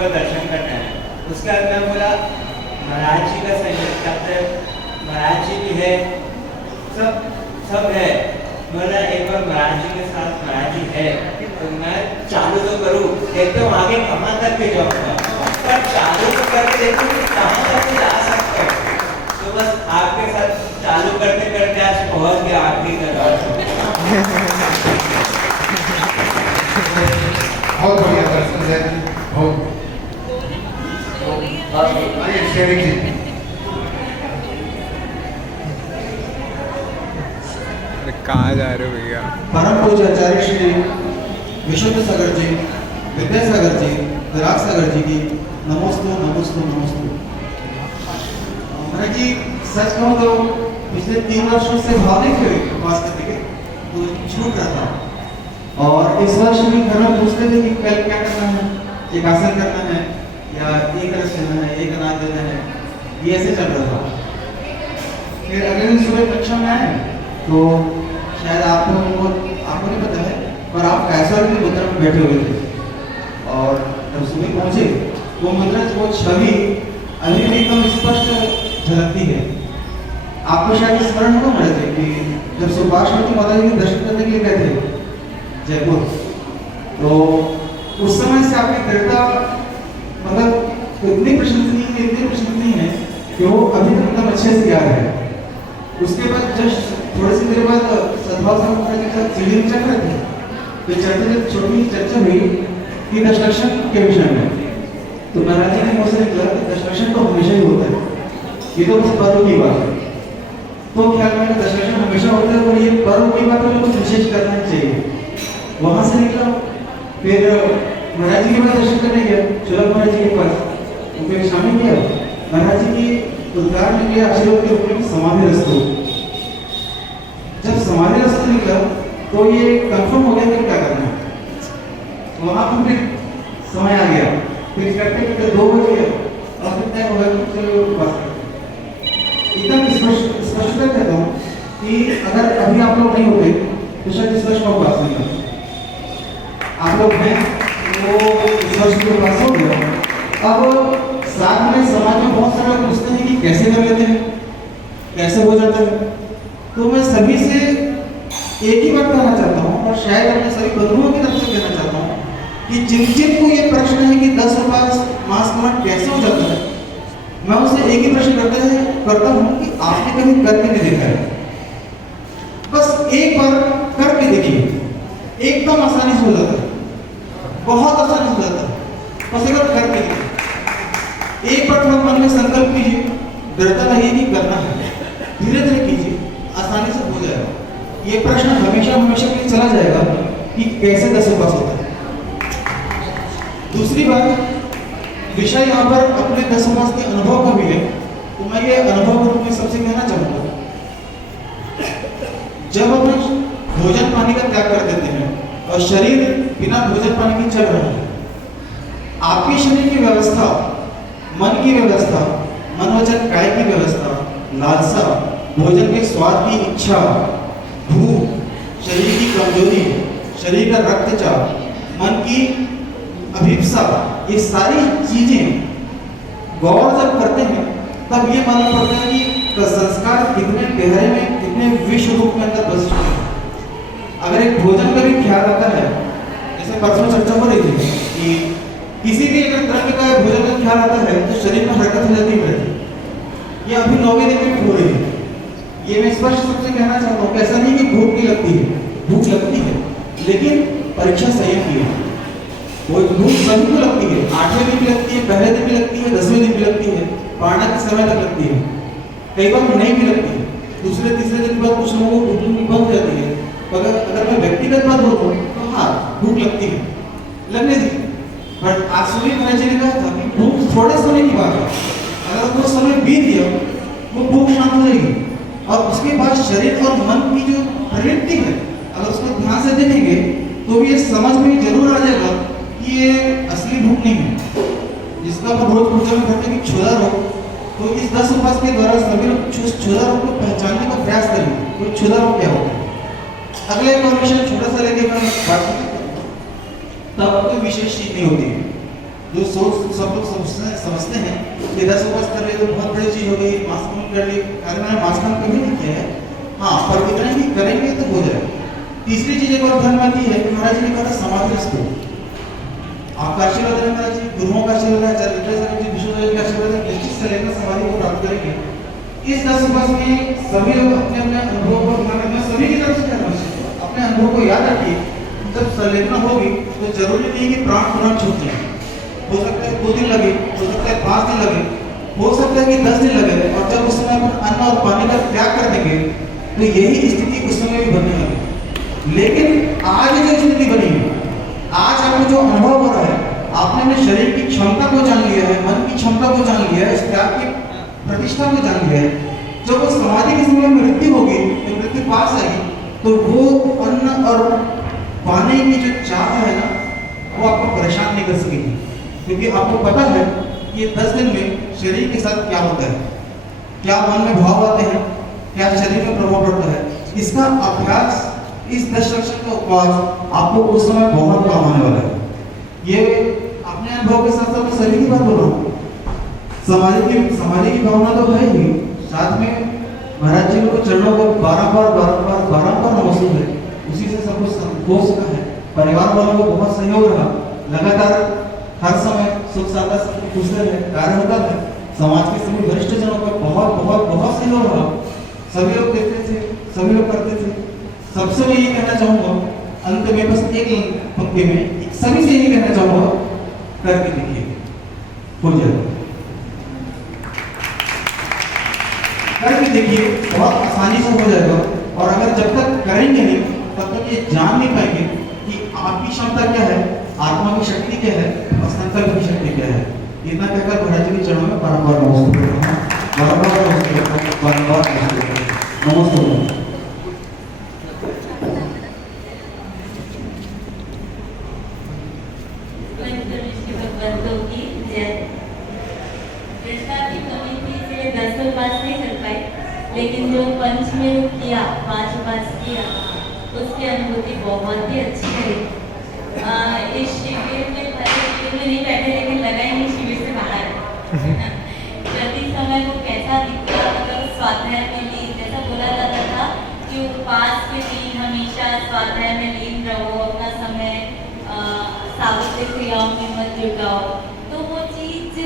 को दर्शन करना है। उसके बाद मैं बोला महाराज जी का संगीत महाराज जी भी है, सब है। बोला एक बार महाराज जी के साथ महाराज जी है तो मैं चालू तो करूँ, देखते हूँ आगे कहाँ तक के जाऊँगा, पर चालू तो करके देखूँ कि कहाँ तक जा सकता हूँ। तो बस आपके साथ चालू करते करते आज पहुँच गया आखिरी दरबार। बहुत बढ़िया दर्शन है, बहुत आइए शेरिंग जी। कहाँ जा रहे हो भैया? परम पूज्य आचार्य श्री विशुद्ध सागर जी, विद्यासागर जी, विराग सागर जी की नमोस्तु नमोस्तु नमोस्तु। महाराज जी सच कहूँ तो पिछले 3 वर्षों से भावनिक हुए उपवास करने के, तो छूट रहा था। और इस वर्ष भी घर में पूछते थे कि कल क्या करना है, एक आसन करना है या एक रस लेना है, एक अनाज लेना है, ये ऐसे चल रहा था। फिर अगले दिन सुबह कक्षा में आए तो शायद आपको नहीं पता है, पर आप कैसा भी मुद्रा में बैठे हुए थे। और जब सुबह पहुंचे वो मुद्रा, वो छवि अभी भी एकदम स्पष्ट झलकती है। आपको शायद स्मरण होगा मेरे थे कि जब सुभाषवती माता जी के दर्शन करने के लिए गए थे जयपुर, तो उस समय से आपकी दृढ़ता मतलब इतनी प्रशंसनीय है कि वो अभी तक एकदम अच्छे से याद है। उसके बाद जस्ट थोड़ी सी देर बाद सद्भाव संस्था के साथ सीढ़ी में चल रहे थे, तो छोटी चर्चा हुई कि दशलक्षण के विषय में। तो महाराज जी ने मुझसे निकला कि दशलक्षण तो हमेशा ही होता है, ये तो बस पर्व की बात है। तो ख्याल में दशलक्षण हमेशा होता है और ये पर्व की बात है, कुछ विशेष करना चाहिए। वहां से निकला, फिर महाराज जी के पास दर्शन करने गया, चुलक महाराज जी के पास, उनको शामिल किया। महाराज जी की उद्गार में किया आशीर्वाद के रूप में समाधि रस्तु। जब समाधि रस्तु निकला तो ये कंफर्म हो गया कि क्या करना है। वहां पर फिर समय आ गया, फिर करते करते 2 बज गया और फिर तय हो गया कि चलो बात करते। एकदम स्पष्टता कहता हूँ कि अगर अभी आप लोग नहीं होते तो शायद इस वर्ष में बात नहीं करते। आप लोग हैं वो इस वर्ष के पास हो गया। अब साथ में समाज में बहुत सारे लोग पूछते हैं कि कैसे कर लेते हैं, कैसे हो जाता है। तो मैं सभी से एक ही बात कहना चाहता हूँ और शायद अपने सभी बंधुओं की तरफ से कहना चाहता हूँ कि जिन को ये प्रश्न है कि 10 रुपये मास कमांड कैसे हो जाता है, मैं उसे एक ही प्रश्न करता हूँ कि आपने कभी करके नहीं देखा है? बस एक बार करके देखिए, एकदम आसानी से हो जाता है, बहुत आसानी से हो जाता है। बस एक बार करके देखिए, एक बार थोड़ा मन में संकल्प कीजिए, दृढ़ता नहीं कि करना है, धीरे धीरे कीजिए, आसानी से हो जाएगा। ये प्रश्न हमेशा के लिए चला जाएगा कि कैसे 10 पास होता है। दूसरी बात, विषय यहाँ पर अपने 10 पास के अनुभव का भी है, तो मैं ये अनुभव के रूप में सबसे कहना चाहूंगा, जब अपन भोजन पानी का त्याग कर देते हैं और शरीर बिना भोजन पानी के चल रहा है, आपके शरीर की व्यवस्था, मन की व्यवस्था, मन वचन काया की व्यवस्था, लालसा, भोजन के स्वाद की इच्छा, भूख, शरीर की कमजोरी, शरीर का रक्तचाप, मन की अभिप्सा, ये सारी चीजें गौर जब करते हैं तब ये मालूम पड़ता है कि संस्कार कितने गहरे में, कितने विश्व रूप में अंदर बस चुके हैं। अगर एक भोजन का भी ख्याल आता है, जैसे परसों चर्चा हो रही थी कि किसी भी अगर तरह का भोजन का ख्याल आता है तो शरीर में हरकत हो जाती है। ये अभी 9वें दिन में हो रही है। ये मैं स्पष्ट रूप से कहना चाहता हूँ, ऐसा नहीं कि भूख नहीं लगती है, भूख लगती है, लेकिन परीक्षा संयम की है। वो भूख सभी को लगती है, 8वें दिन भी लगती है, पहले दिन भी लगती है, 10वें दिन भी लगती है, पढ़ना के समय तक लगती है, कई बार नहीं भी लगती है। दूसरे तीसरे दिन के बाद कुछ लोगों को भूख बंद हो जाती है। अगर मैं व्यक्तिगत बात बोलूँ तो हाँ, भूख लगती है, लगने दी। बट आज सुबह मैंने जी ने कहा था कि भूख थोड़े समय की बात है, अगर वो समय बीत गया वो भूख शांत हो जाएगी और उसके बाद शरीर और मन की जो प्रवृत्ति है, अगर उसको ध्यान से देखेंगे तो ये समझ में जरूर आ जाएगा कि ये असली भूख नहीं है, जिसका हम रोज पूजा में करते हैं कि क्षुधा रोग। तो इस 10 उपास के द्वारा सभी लोग क्षुधा रोग को पहचानने का प्रयास करेंगे तो क्षुधा रोग क्या होता है। अगले एक विषय छोटा सा लेके मैं बात तब कोई विशेष चीज नहीं होती है। जो सोच सब लोग समझते हैं कि 10 उपवास कर रहे तो बहुत बड़ी चीज हो गई, मास कम कर ली। अरे मैंने मास कम कभी नहीं किया है, हाँ, पर इतना ही करेंगे तो हो जाए। तीसरी चीज एक और ध्यान में आती है कि महाराज जी ने कहा समाधि रस्तो, आपका आशीर्वाद है महाराज जी, गुरुओं का आशीर्वाद है, आचार्य विद्यासागर जी, विष्णुदेव का आशीर्वाद है, निश्चित से लेकर समाधि को प्राप्त करेंगे। इस 10 उपवास में सभी लोग अपने अपने अनुभव को ध्यान रखना, सभी की तरफ से ध्यान रखिए, अपने अनुभव को याद रखिए। जब संलेखना होगी तो जरूरी नहीं कि प्राण तुरंत छूट जाए, हो सकता है 2 दिन लगे, हो सकता है 5 दिन लगे, हो सकता है कि 10 दिन लगे। और जब उस समय अपन अन्न और पानी का त्याग कर देंगे तो यही स्थिति उस समय भी बनने लगी। लेकिन आज जो स्थिति बनी है, आज आपको जो अनुभव हो रहा है, आपने अपने शरीर की क्षमता को जान लिया है, मन की क्षमता को जान लिया है, इस त्याग की प्रतिष्ठा को जान लिया है। जब वो समाधि के समय मृत्यु होगी, जब मृत्यु पास आएगी, तो वो अन्न और पानी की जो चाह है ना, वो आपको परेशान नहीं कर सकेगी, क्योंकि आपको पता है कि 10 दिन में शरीर के साथ क्या होता है, क्या मन में भाव आते हैं, क्या शरीर में प्रभाव पड़ता है। इसका अभ्यास, इस 10 लक्षण का उपवास आपको उस समय बहुत काम आने वाला है। ये अपने अनुभव के साथ साथ सभी की बात बोल रहा हूँ। समाधि की भावना तो है ही, साथ में महाराज जी को चरणों को बारंबार नमस्ते है, उसी से सब कुछ हो सका है। परिवार वालों को बहुत सहयोग रहा, लगातार हर समय सुख सादा पूछते रहे, कार्य होता था। समाज के सभी वरिष्ठ जनों का बहुत सहयोग रहा, सभी लोग देते थे, सभी लोग करते थे। सबसे मैं ये कहना चाहूँगा अंत में, बस एक पंक्ति में सभी से यही कहना चाहूँगा, करके देखिए, हो जाएगा। करके देखिए, बहुत आसानी से हो जाएगा। और अगर जब तक करेंगे नहीं, तब तक ये जान नहीं पाएंगे कि आपकी क्षमता क्या है, आत्मा की शक्ति क्या है और संकल्प की शक्ति क्या है। इतना कहकर महाराज जी के चरणों में बारंबार नमस्ते करता हूँ, बारंबार नमस्ते। लेकिन जो पंच में किया, 5 उपवास किया, उसकी अनुभूति बहुत ही अच्छी रही। इस शिविर में नहीं बैठे, लेकिन लगा ही नहीं शिविर से बाहर प्रति समय को कैसा दिखता, मतलब स्वाध्याय में लीन, जैसा बोला जाता था कि उपवास के दिन हमेशा स्वाध्याय में लीन रहो, अपना समय सावित्रिक क्रियाओं में मत जुटाओ। तो वो चीज़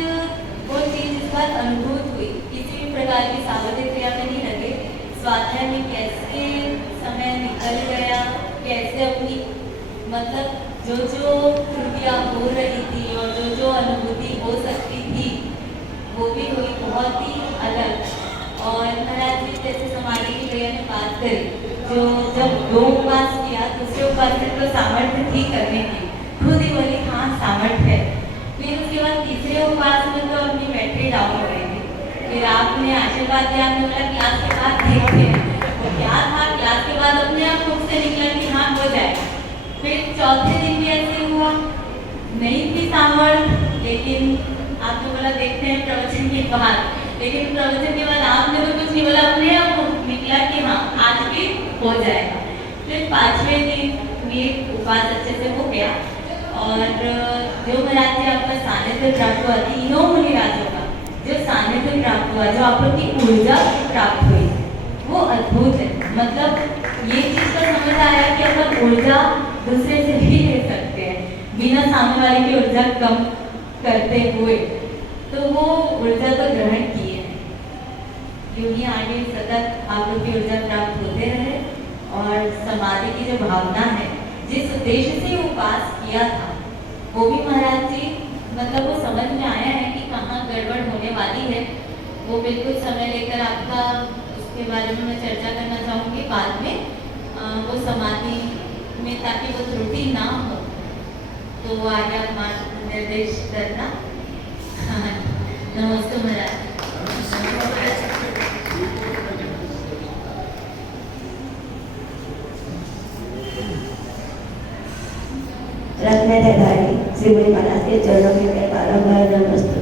इस बार अनुभूत हुई। किसी भी प्रकार की सावित्रिक क्रिया में नहीं लगे, स्वाध्याय में कैसे समय निकल गया, कैसे अपनी मतलब जो त्रुटियाँ हो रही थी और जो अनुभूति हो सकती थी, वो भी हुई बहुत ही अलग। और महाराज जी जैसे समाधि की क्रिया में बात करी, जो जब 2 उपवास किया, दूसरे उपवास में तो सामर्थ्य थी करने की, खुद ही बोली हाँ सामर्थ्य है। फिर उसके बाद तीसरे उपवास में तो अपनी बैटरी डाउन हो गई थी। फिर आपने आशीर्वाद दिया, आपने बोला क्लास के बाद देखते हैं, तो क्या था, क्लास के बाद अपने आप खुद से निकला कि हाँ हो जाएगा। फिर चौथे दिन भी ऐसे हुआ, नहीं थी सामर्थ्य, लेकिन आपने बोला देखते हैं प्रवचन के बाद। लेकिन प्रवचन के बाद आपने तो कुछ नहीं बोला, अपने आप निकला कि हाँ आज भी हो जाएगा। फिर 5वें दिन ये उपवास अच्छे से हो गया। और जो महाराज जी आपका सानिध्य प्राप्त हुआ, तीनों मुनिराजों का जो सानिध्य प्राप्त हुआ, जो आप लोग की ऊर्जा प्राप्त हुई, वो अद्भुत है। मतलब ये चीज़ तो समझ आया कि अपन ऊर्जा दूसरे से भी ले सकते हैं, बिना सामने वाले की ऊर्जा कम करते हुए। तो वो ऊर्जा तो ग्रहण की है, यूँ ही आगे सतत आप लोग की ऊर्जा प्राप्त होते रहे। और समाधि की जो भावना है, जिस उद्देश्य से उपवास किया था, वो भी महाराज जी मतलब वो समझ में आया है कि कहाँ गड़बड़ होने वाली है। वो बिल्कुल समय लेकर आपका उसके बारे में मैं चर्चा करना चाहूँगी बाद में, वो समाधि में, ताकि वो त्रुटि ना हो। तो वो आगे आप निर्देश करना। नमस्ते महाराज। रत्नधारी श्री मुनि महाराज के चरणों में मैं बारंबार नमस्ते।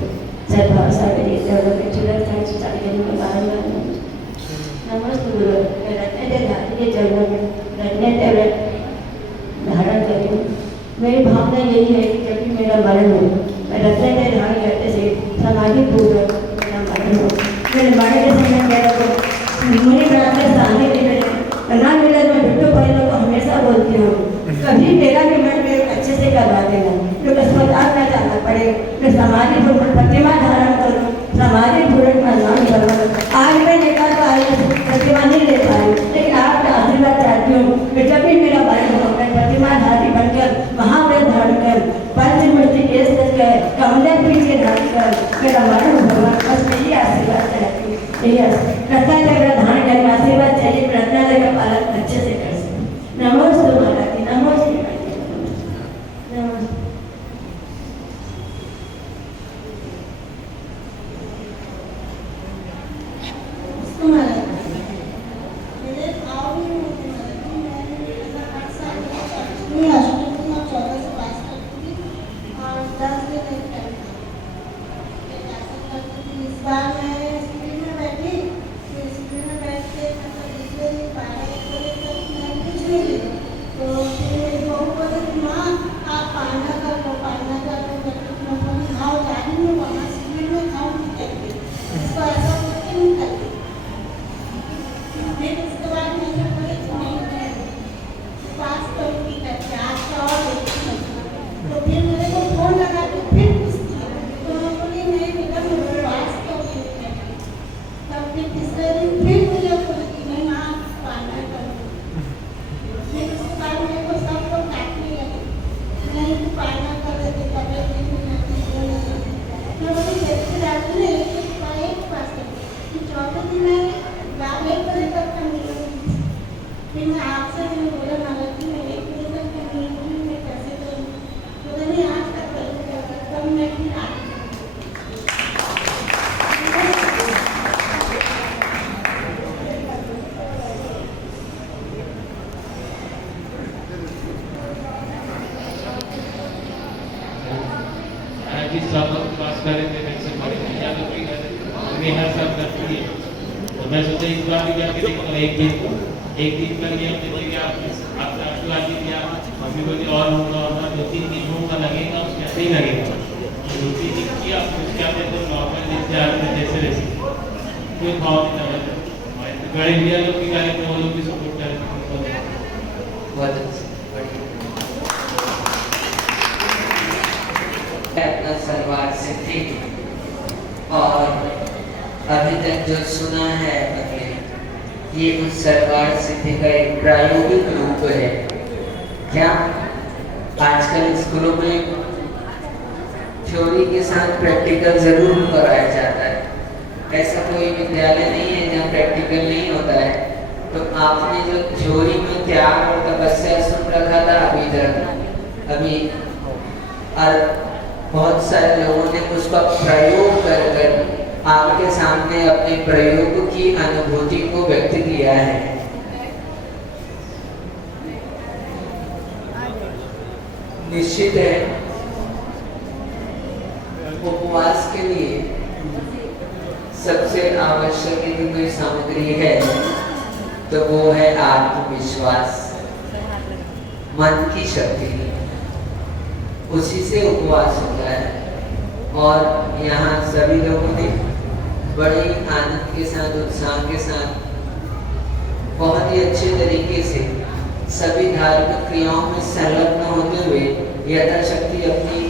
सद्भावसागर के चरणों में चुलक साइंस चालीस में बारंबार नमस्ते गुरु। मैं रत्नधारी के चरणों में रत्न धारण करूँ। मेरी भावना यही है कि जब भी मेरा मरण हो मैं रत्न के ध्यान करते से समाधि पूर्वक मेरे बड़े के समय मेरे को मुनि प्राप्त सामने के मेरे ना मिला तो बिट्टू भाई को हमेशा बोलती हूँ कभी मेरा भी मन में अच्छे से करवा देना, जो अस्पताल में जाना पड़े मैं समाधि पूर्वक प्रतिमा धारण करूँ, समाधि पूर्वक मैं नाम करूँ। आज मैं देखा तो आज प्रतिमा नहीं ले पाई, लेकिन आपका आशीर्वाद चाहती हूँ कि जब भी मेरा मन हो मैं प्रतिमाधारी बनकर महाव्रत धारण कर पंचमूर्ति केस कर कमला पीठ के धारण कर मेरा मन भगवान बस यही आशीर्वाद चाहती हूँ। यही रत्नालय का धारण करके आशीर्वाद चाहिए, रत्नालय का पालन अच्छे से कर सकूँ। नमस्ते महाराज जी, नमस्ते नमस्ते। मैं सोचा इस बार भी जाके देखूंगा एक दिन कर गया आपका आशीर्वाद दिया, मम्मी बोली और होगा और मैं 2-3 दिन होगा लगेगा, उसके ऐसे ही लगेगा। 2-3 दिन किया उसके बाद तो नॉर्मल जैसे आदमी जैसे वैसे कोई भाव नहीं लगा। बड़े इंडिया लोग भी करें तो वो लोग भी सपोर्ट करें। अपना सर्वार्थ सिद्धि और अभी तक जो सुना है ये उस सर्वार्थ सिद्धि का एक प्रायोगिक रूप है। क्या आजकल स्कूलों में थ्योरी के साथ प्रैक्टिकल जरूर कराया जाता है, ऐसा कोई विद्यालय नहीं है जहाँ प्रैक्टिकल नहीं होता है। तो आपने जो थ्योरी में त्याग और तपस्या सुन रखा था अभी और बहुत सारे लोगों ने उसका प्रयोग कर आपके सामने अपने प्रयोग की अनुभूति को व्यक्त किया है। निश्चित है उपवास के लिए सबसे आवश्यक यदि कोई सामग्री है तो वो है आत्मविश्वास, मन की शक्ति, उसी से उपवास होता है। और यहाँ सभी लोगों ने बड़े आनंद के साथ उत्साह के साथ बहुत ही अच्छे तरीके से सभी धार्मिक क्रियाओं में संलग्न होते हुए यथाशक्ति अपनी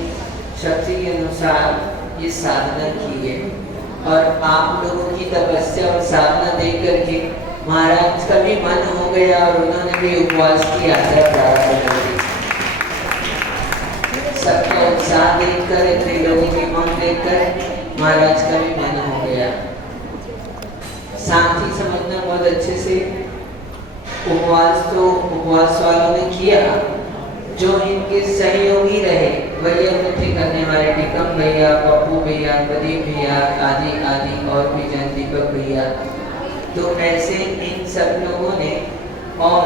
शक्ति के अनुसार ये साधना की है। और आप लोगों की तपस्या और साधना देख करके महाराज का भी मन हो गया और उन्होंने भी उपवास की यात्रा प्रारंभ कर दी। सबका उत्साह देखकर, इतने लोगों की मन देखकर महाराज का भी मन हो गया। साथ ही समझना बहुत अच्छे से उपवास तो उपवास वालों ने किया, जो इनके सहयोगी रहे वही अतिथि करने वाले टिकम भैया, पप्पू भैया, प्रदीप भैया आदि आदि और भी जन दीपक भैया, तो ऐसे इन सब लोगों ने और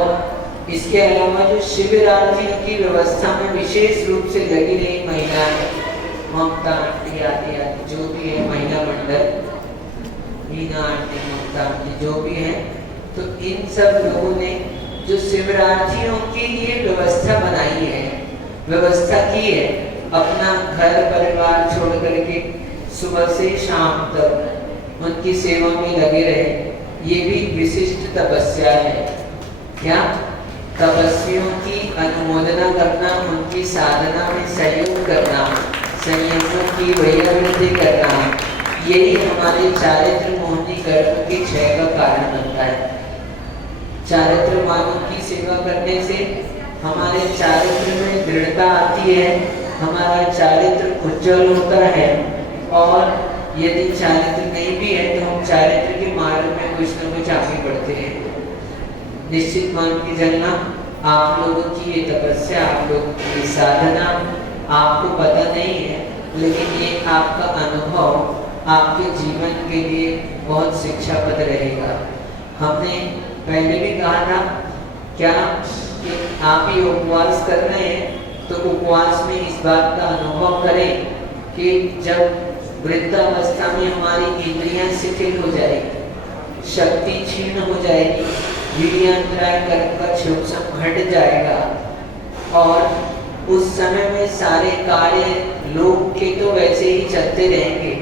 इसके अलावा जो शिविरार्थियों की व्यवस्था में विशेष रूप से लगी रही महिलाएं, ममता आंटी आदि आदि जो भी है महिला मंडल, मीना आंटी, ममता आंटी जो भी है, तो इन सब लोगों ने जो शिविरार्थियों के लिए व्यवस्था बनाई है, व्यवस्था की है, अपना घर परिवार छोड़ करके सुबह से शाम तक उनकी सेवा में लगे रहे, ये भी विशिष्ट तपस्या है। क्या? तपस्वियों की अनुमोदना करना, उनकी साधना में सहयोग करना, संयमों की वैयावृत्ति करना, यही हमारे चारित्र मोहनी कर्म के क्षय का कारण बनता है। चारित्र मानव की सेवा करने से हमारे चारित्र में दृढ़ता आती है, हमारा चारित्र उज्जवल होता है, और यदि चारित्र नहीं भी है तो हम चारित्र के मार्ग में कुछ न कुछ आगे बढ़ते हैं। निश्चित मान के चलना, आप लोगों की ये तपस्या, आप लोगों की ये साधना आपको पता नहीं है, लेकिन ये आपका अनुभव आपके जीवन के लिए बहुत शिक्षाप्रद रहेगा। हमने पहले भी कहा था क्या कि आप ये उपवास कर रहे हैं तो उपवास में इस बात का अनुभव करें कि जब वृद्धावस्था में हमारी इंद्रियां शिथिल हो जाएगी, शक्ति क्षीण हो जाएगी, वीर्यान्तराय कर्म का क्षोभम हट जाएगा, और उस समय में सारे कार्य लोग के तो वैसे ही चलते रहेंगे,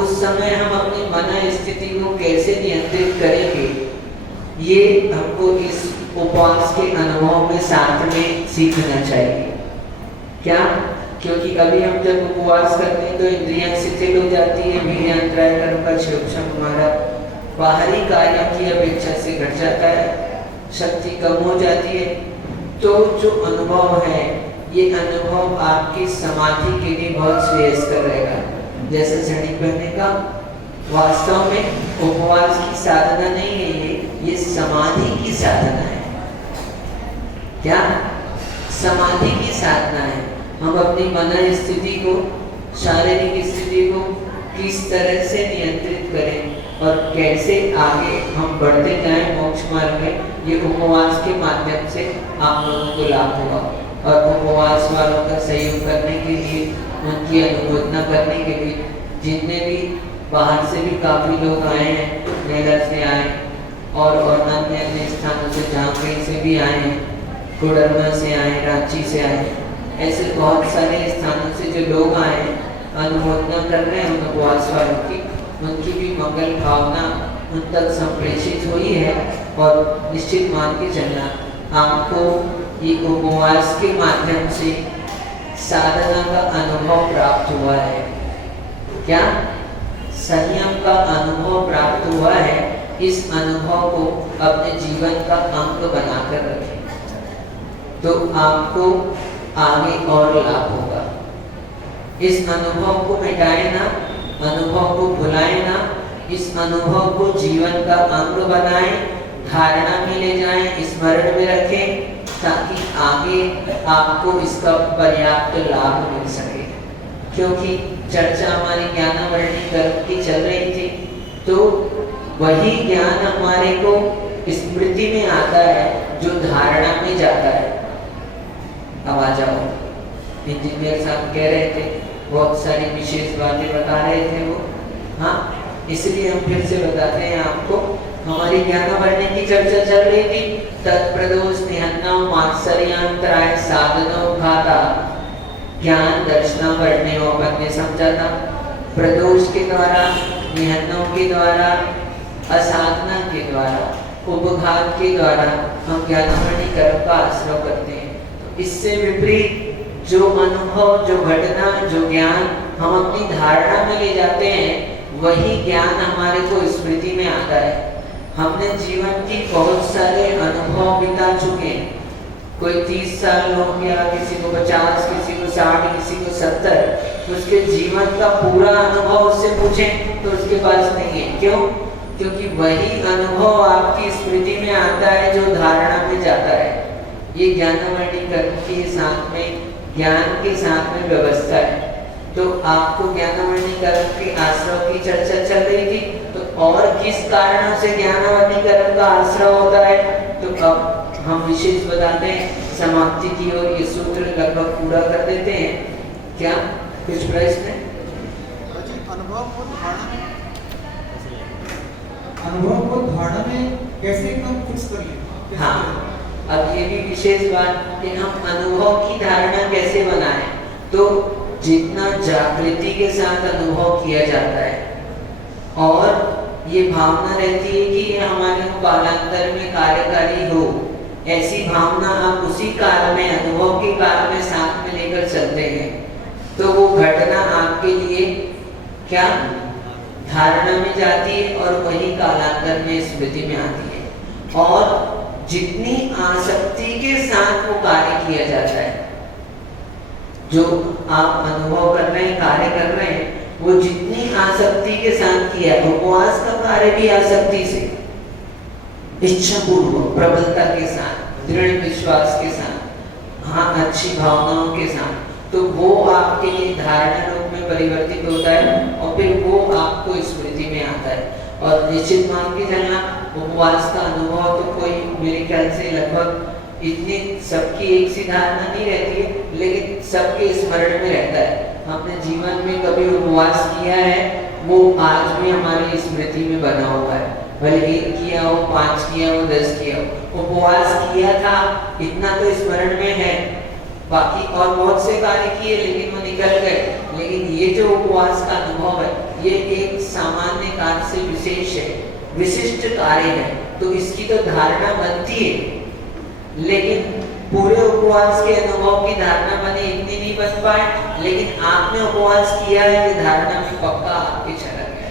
उस समय हम अपनी मन स्थिति को कैसे नियंत्रित करेंगे, ये हमको इस उपवास के अनुभव में साथ में सीखना चाहिए। क्या? क्योंकि अभी हम जब उपवास करते हैं तो इंद्रियां शिथिल हो जाती है, वीर्यान्तराय कर्म का क्षोभम हमारा बाहरी कार्य की अपेक्षा से घट जाता है, शक्ति कम हो जाती है। तो जो अनुभव है, ये अनुभव आपकी समाधि के लिए बहुत श्रेयस्कर रहेगा। जैसे क्षणिक बहने का, वास्तव में उपवास की साधना नहीं है, ये समाधि की साधना है। क्या? समाधि की साधना है। हम अपनी मन स्थिति को, शारीरिक स्थिति को किस तरह से नियंत्रित करें और कैसे आगे हम बढ़ते जाएं मोक्ष मार्ग में, ये उपवास के माध्यम से आप लोगों को लाभ होगा। और उपवास वालों का सहयोग करने के लिए, उनकी अनुमोदना करने के लिए, जितने भी बाहर से भी काफ़ी लोग आए हैं, नेला से आए और अन्य अन्य स्थानों से, जहाँ कहीं से भी आए हैं, कोडरमा से आए, रांची से आए, ऐसे बहुत सारे स्थानों से जो लोग आए हैं, अनुमोदना कर रहे हैं उन उपवास वालों की, उनकी भी मंगल भावना उन तक संप्रेषित हुई है। और निश्चित मान के चलना, आपको ये उपवास के माध्यम से साधना का अनुभव प्राप्त हुआ है। क्या? संयम का अनुभव प्राप्त हुआ है। इस अनुभव को अपने जीवन का अंग बनाकर रखें, तो आपको आगे और लाभ होगा। इस अनुभव को मिटाए ना, अनुभव को भुलाए ना, इस अनुभव को जीवन का अंग बनाएं, धारणा में ले जाएं, स्मरण में रखें, ताकि आगे आपको इसका पर्याप्त लाभ मिल सके। क्योंकि चर्चा हमारी ज्ञानावरणी कर्म की चल रही थी, तो वही ज्ञान हमारे को स्मृति में आता है जो धारणा में जाता है। अब आ जाओ, इंजीनियर साहब कह रहे थे, बहुत सारी विशेष बातें बता रहे थे वो, हाँ, इसलिए हम फिर से बताते हैं आपको। हमारी ज्ञानावरणी की चर्चा चल रही थी, तत्प्रदोष निहन्नम मात्सर्यांतराय साधनो घाता, ज्ञान दर्शनावरणी अपन ने समझा था। प्रदोष के द्वारा, निहन्नों के द्वारा, असाधना के द्वारा, उपघात के द्वारा हम ज्ञानावरणी कर्म का आश्रय करते हैं। तो इससे विपरीत जो अनुभव, जो घटना, जो ज्ञान हम अपनी धारणा में ले जाते हैं, वही ज्ञान हमारे को स्मृति में आता है। हमने जीवन की बहुत सारे अनुभव बिता चुके हैं। कोई 30 साल हो गया, किसी को 50, किसी को 60, किसी को 70, उसके जीवन का पूरा अनुभव उससे पूछें तो उसके पास नहीं है। क्यों? क्योंकि वही अनुभव आपकी स्मृति में आता है जो धारणा में जाता है। ये ज्ञानावरणी कर्म के साथ में, ज्ञान के साथ में व्यवस्था है। तो आपको ज्ञानावरणी कर्म के आश्रय की चर्चा चल रही थी, तो और किस कारणों से ज्ञानावरणी कर्म का आश्रय होता है, तो अब हम विशेष बताते हैं, समाप्ति की ओर ये सूत्र लगभग पूरा कर देते हैं। क्या कुछ प्रश्न है? अनुभव को धारणा में कैसे एकदम फिक्स कर लें? हाँ, अब ये भी विशेष बात कि हम अनुभव की धारणा कैसे बनाएं। तो जितना जागृति के साथ अनुभव किया जाता है और ये भावना रहती है कि ये हमारे कालांतर में कार्यकारी हो, ऐसी भावना आप उसी काल में, अनुभव के काल में साथ में लेकर चलते हैं, तो वो घटना आपके लिए क्या धारणा में जाती है और वही कालांतर में स्मृति में आती है। और जितनी आसक्ति के साथ वो कार्य किया जाता है, जो आप अनुभव कर रहे हैं, कार्य कर रहे हैं, वो जितनी आसक्ति के साथ किया है, उपवास का कार्य भी आसक्ति से, इच्छा पूर्वक, प्रबलता के साथ, दृढ़ विश्वास के साथ, हाँ अच्छी भावनाओं के साथ, तो वो आपके लिए धारणा रूप में परिवर्तित होता है और फिर वो आपको स्मृति में आता है। और निश्चित मान के चलना, उपवास का अनुभव तो कोई मेरे ख्याल से लगभग इतनी सबकी एक सी धारणा नहीं रहती है, लेकिन सबके स्मरण में रहता है। हमने जीवन में कभी उपवास किया है, वो आज भी हमारी स्मृति में बना हुआ है, भले 1 किया हो, 5 किया हो, 10 किया हो, उपवास किया था इतना तो स्मरण में है। बाकी और बहुत से कार्य किए लेकिन वो निकल गए, लेकिन ये जो उपवास का अनुभव है, ये एक सामान्य कार्य से विशेष है, विशिष्ट कार्य है, तो इसकी तो धारणा बनती है, लेकिन पूरे उपवास के अनुभव की धारणा बने इतनी नहीं बन पाए, लेकिन आपने उपवास किया है, ये धारणा में पक्का आपके चला गया।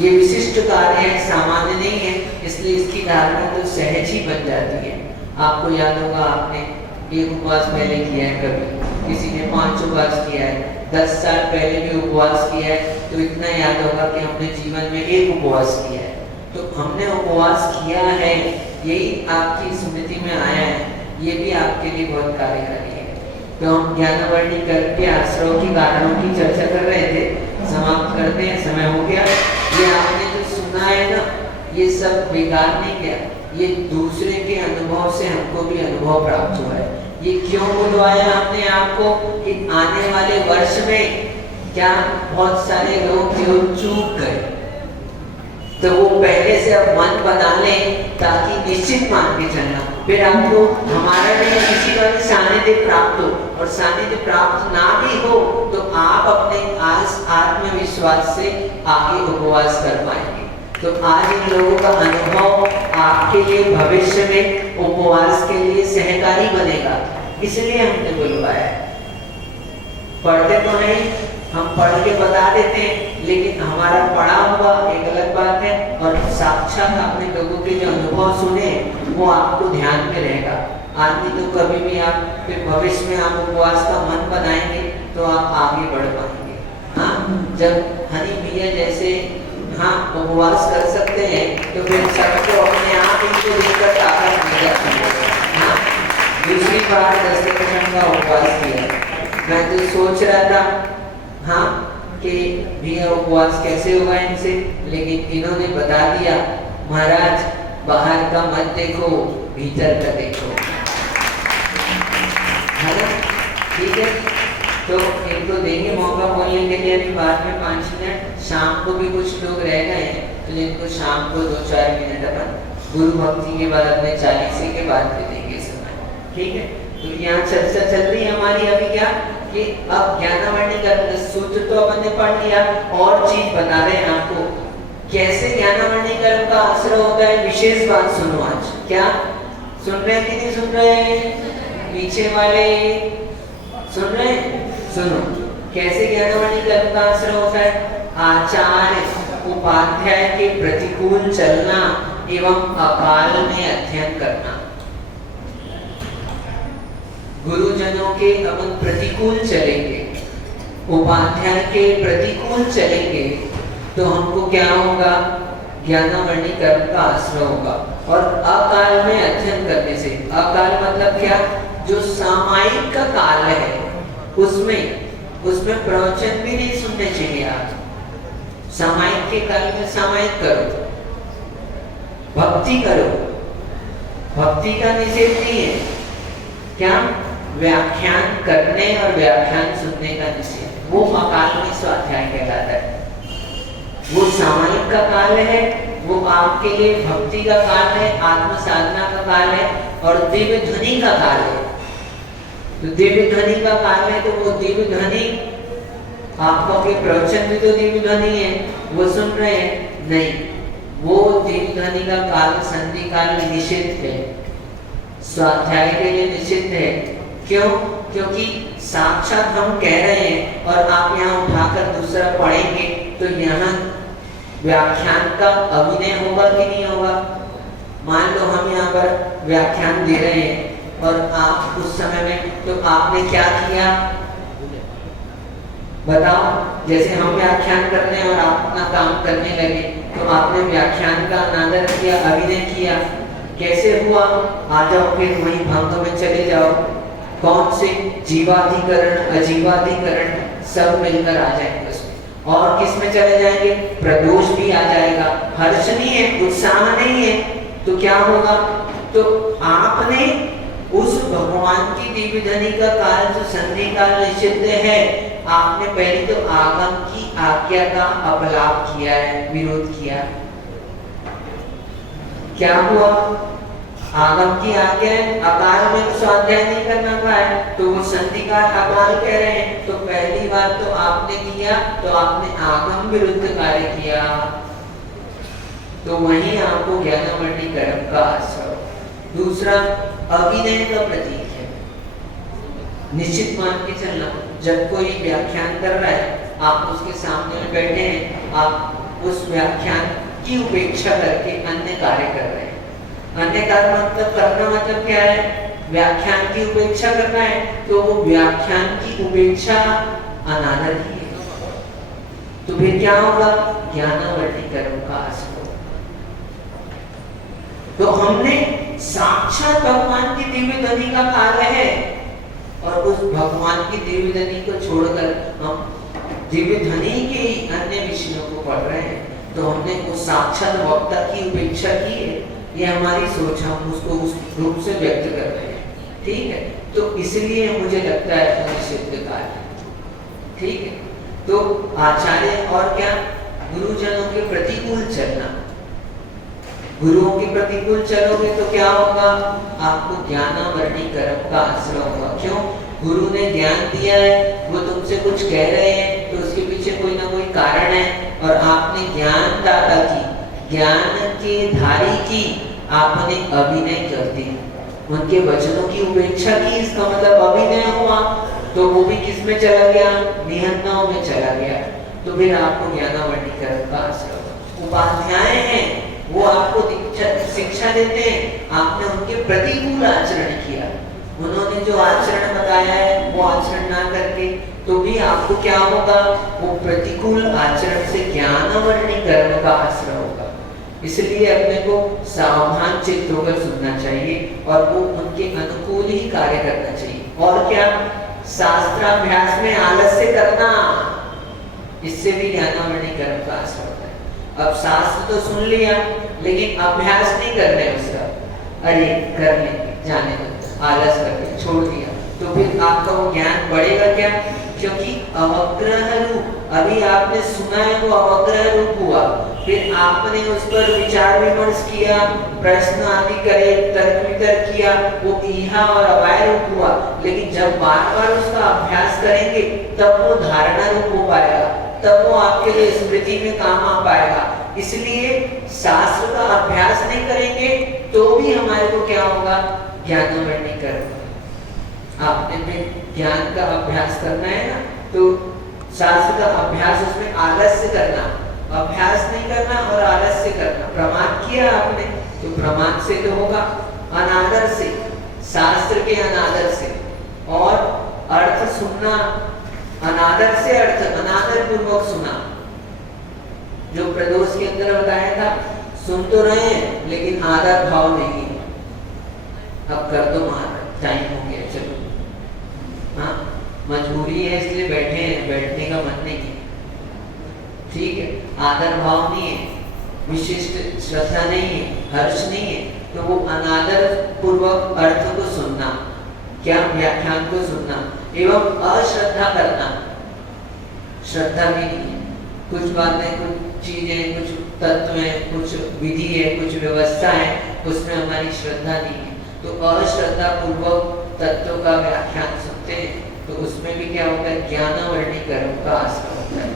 ये विशिष्ट कार्य है, सामान्य नहीं है, इसलिए इसकी धारणा तो सहज ही बन जाती है। आपको याद होगा, आपने एक उपवास पहले किया है, कभी किसी ने 5 उपवास किया है, 10 साल पहले भी उपवास किया है, तो इतना याद होगा कि हमने जीवन में 1 उपवास किया है, तो हमने उपवास किया है, यही आपकी स्मृति में आया है, ये भी आपके लिए बहुत कार्यकारी है। तो हम ज्ञानवर्णी करके आश्रयों के कारणों की चर्चा कर रहे थे, समाप्त करते हैं, समय हो गया। ये आपने जो सुना है ना, ये सब बेकार नहीं गया, ये दूसरे के अनुभव से हमको भी अनुभव प्राप्त हुआ है। ये क्यों बुलवाया हमने आपको कि आने वाले वर्ष में क्या बहुत सारे लोग जो चूक गए, तो वो पहले से अब मन बना लें, ताकि निश्चित मान के चलना, फिर आपको हमारा भी किसी का भी सानिध्य प्राप्त हो, और सानिध्य प्राप्त ना भी हो तो आप अपने आत्मविश्वास से आगे उपवास कर पाएंगे। तो आज इन लोगों का अनुभव आपके लिए भविष्य में उपवास के लिए सहकारी बनेगा, इसलिए हमने बुलवाया है। पढ़ते तो नहीं, हम पढ़ के बता देते हैं, लेकिन हमारा पढ़ा हुआ एक अलग बात है, और साक्षात अपने लोगों के जो अनुभव सुने वो आपको ध्यान में रहेगा। आदमी तो कभी भी आप फिर भविष्य में आप उपवास का मन बनाएंगे तो आप आगे बढ़ पाएंगे। हाँ, जब हनी भैया जैसे हाँ उपवास कर सकते हैं, तो फिर सबको अपने आप इनको लेकर ताकत मिल जाती है। हाँ, दूसरी बार 10 का उपवास किया, मैं तो सोच रहा था हाँ कि भैया उपवास कैसे होगा इनसे, लेकिन इन्होंने बता दिया, महाराज बाहर का मत देखो, भीतर का देखो, है ना? ठीक है, तो इनको देंगे मौका बोलने के लिए अभी बाद में 5 मिनट। शाम को भी कुछ लोग रह गए हैं, तो इनको शाम को 2-4 मिनट अपन गुरु भक्ति के बाद अपने 40 के बाद भी देंगे समय, ठीक है? तो यहाँ चर्चा चल रही है हमारी अभी क्या कि अब ज्ञानावर्णी का सूत्र तो अपन ने पढ़ लिया, और चीज बता रहे हैं आपको कैसे ज्ञानावर्णी कर्म का आश्रय होता है। विशेष बात सुनो आज, क्या सुन रहे हैं कि नहीं सुन रहे हैं? पीछे वाले सुन रहे हैं? सुनो, कैसे ज्ञानावर्णी कर्म का आश्रय होता है। आचार्य उपाध्याय के प्रतिकूल चलना एवं अकाल में अध्ययन करना। गुरुजनों के अपन प्रतिकूल चलेंगे, उपाध्याय के प्रतिकूल चलेंगे, तो हमको क्या होगा? ज्ञानावर्णी कर्म का आश्रय होगा। और अकाल में अध्ययन करने से, अकाल मतलब क्या? जो सामायिक का काल है उसमें प्रवचन भी नहीं सुनने चाहिए आप। सामायिक के काल में सामायिक करो, भक्ति करो, भक्ति का निषेध नहीं है। क्या? व्याख्यान करने और व्याख्यान सुनने का निषेध, वो अकाल में स्वाध्याय कहलाता है। वो सामायिक का काल है, वो आपके लिए भक्ति का काल है, आत्म साधना का काल है, और दिव्य ध्वनि का काल है। तो दिव्य ध्वनि का काल है, तो वो दिव्य ध्वनि आपको के प्रवचन भी तो दिव्य ध्वनि है, वो सुन रहे हैं? नहीं, वो दिव्य ध्वनि का काल संधि काल निषिद्ध है, स्वाध्याय के लिए निषिद्ध है। क्यों? क्योंकि साक्षात हम कह रहे हैं और आप यहाँ उठाकर दूसरा पढ़ेंगे तो यहाँ व्याख्यान का अभिनय होगा कि नहीं होगा? मान लो हम यहाँ पर व्याख्यान दे रहे हैं और आप उस समय में, तो आपने क्या किया बताओ? जैसे हम व्याख्यान करते हैं और आप अपना काम करने लगे, तो आपने व्याख्यान का अनादर किया, अभिनय किया, कैसे हुआ? आ जाओ फिर वही भंग में चले जाओ। कौन से? जीवाधिकरण अजीवाधिकरण सब मिलकर आ जाएंगे उसमें। और किस में चले जाएंगे? प्रदोष भी आ जाएगा। हर्ष नहीं है, उत्साह नहीं है, तो क्या होगा? तो आपने उस भगवान की दिव्य ध्वनि का काल जो संधि काल निषिद्ध है, आपने पहले तो आगम की आज्ञा का अपलाप किया है, विरोध किया। क्या हुआ? आगम की आज्ञा है, अकाल में स्वाध्याय नहीं करना का है, तो वो संधि काल अकाल कह रहे हैं, तो पहली बात तो आपने किया, तो आपने आगम विरुद्ध कार्य किया, तो वहीं आपको ज्ञानावर्णी कर्म का असर। दूसरा, अभिनय का प्रतीक है, निश्चित मान के चलना। जब कोई व्याख्यान कर रहा है, आप उसके सामने में बैठे हैं, आप उस व्याख्यान की उपेक्षा करके अन्य कार्य कर रहे हैं। अन्य कार्य मतलब करना मतलब क्या है? व्याख्यान की उपेक्षा करना है, तो वो व्याख्यान की उपेक्षा अनादर ही है। तो फिर क्या होगा? ज्ञानावर्णी कर्म का असर। तो हमने साक्षात भगवान की दिव्य ध्वनि का कार्य है, और उस भगवान की दिव्य ध्वनि को छोड़कर हम दिव्य ध्वनि के ही अन्य विषयों को पढ़ रहे हैं, तो हमने उस साक्षात वक्ता की उपेक्षा की है। ये हमारी सोच, हम उसको उस रूप से व्यक्त कर रहे हैं, ठीक है? तो इसलिए मुझे लगता है निषिद्ध कार्य, ठीक है? तो आचार्य और क्या? गुरुजनों के प्रतिकूल चलना। गुरुओं के प्रतिकूल चलोगे तो क्या होगा? आपको ज्ञानावर्णी कर्म का आश्रय होगा। क्यों? गुरु ने ज्ञान दिया है, वो तुमसे कुछ कह रहे हैं, तो उसके पीछे कोई ना कोई कारण है, और आपने ज्ञानदाता की, ज्ञान के धारी की आपने अभिनय कर दी, उनके वचनों की उपेक्षा की, इसका मतलब अभिनय हुआ, तो वो भी किस में चला गया? निहत्ताओं में चला गया। तो फिर आपको ज्ञानावर्णी कर्म का आश्रय। उपाध्याय हैं, वो आपको शिक्षा देते हैं, आपने उनके प्रतिकूल आचरण किया, उन्होंने जो आचरण बताया है वो आचरण ना करके, तो भी आपको क्या होगा? वो प्रतिकूल आचरण से ज्ञानावर्णी कर्म का आश्रय होगा। इसलिए अपने को सावधान चित्त होकर सुनना चाहिए और वो उनके अनुकूल ही कार्य करना चाहिए। और क्या? शास्त्राभ्यास में आलस्य करना, इससे भी ज्ञानावर्णी कर्म का आश्रय होता है। अब शास्त्र तो सुन लिया, लेकिन अभ्यास नहीं कर रहे उसका, अरे कर लेंगे, जाने दो, आलस करके छोड़ दिया, तो फिर आपका वो ज्ञान बढ़ेगा क्या? क्योंकि अवग्रह रूप, अभी आपने सुना है वो अवग्रह रूप हुआ, फिर आपने उस पर विचार विमर्श किया, प्रश्न आदि करे, तर्क वितर्क किया, वो ईहा और अवाय रूप हुआ। लेकिन जब बार बार उसका अभ्यास करेंगे तब वो धारणा रूप हो पाएगा, तब वो आपके लिए स्मृति में काम आ पाएगा। इसलिए शास्त्र का अभ्यास नहीं करेंगे तो भी हमारे को क्या होगा? ज्ञानावर्णी कर्म। आपने फिर ज्ञान का अभ्यास करना है ना, तो शास्त्र का अभ्यास, उसमें आलस्य करना, अभ्यास नहीं करना और आलस्य करना। प्रमाद किया आपने, तो प्रमाद से तो होगा, अनादर से, शास्त्र के अनादर से, और अर्थ सुनना, अनादर से अर्थ, अनादर पूर्वक सुना। जो प्रदोष के अंदर बताया था, सुन तो रहे हैं लेकिन आदर भाव नहीं है। अब कर दो महाराज, टाइम हो गया, चलो, हाँ मजबूरी है इसलिए बैठे हैं, बैठने का मन नहीं है, ठीक है? आदर भाव नहीं है, विशिष्ट श्रद्धा नहीं है, हर्ष नहीं है, तो वो अनादर पूर्वक अर्थ को सुनना, क्या व्याख्यान को सुनना, एवं अश्रद्धा करना। श्रद्धा भी नहीं है, कुछ बातें, कुछ चीजें, कुछ तत्व हैं, कुछ विधि है, कुछ व्यवस्था है, उसमें हमारी श्रद्धा नहीं है, तो अश्रद्धा पूर्वक तत्व का व्याख्यान सुनते हैं, तो उसमें भी क्या होता है, ज्ञानावर्णी कर्म का आश्रय होता है।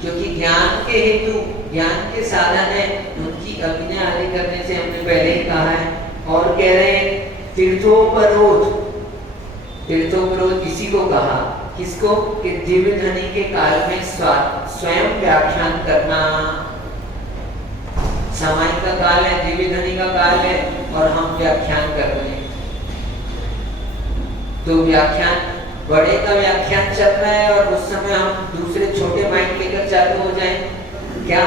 क्योंकि ज्ञान के हेतु, ज्ञान के साधन है, उनकी अभिनय आदि करने से हमने पहले ही कहा है। और कह रहे हैं तीर्थोपरोध, तीर्थोपरोध इसी को कहा, किसको, कि दिव्य धनी के काल में स्वयं व्याख्यान करना। समय का काल है, दिव्य धनी का काल है, और हम व्याख्यान कर रहे हैं। तो व्याख्यान, बड़े का व्याख्यान चल रहा है और उस समय हम दूसरे छोटे माइक लेकर चालू हो जाएं, क्या?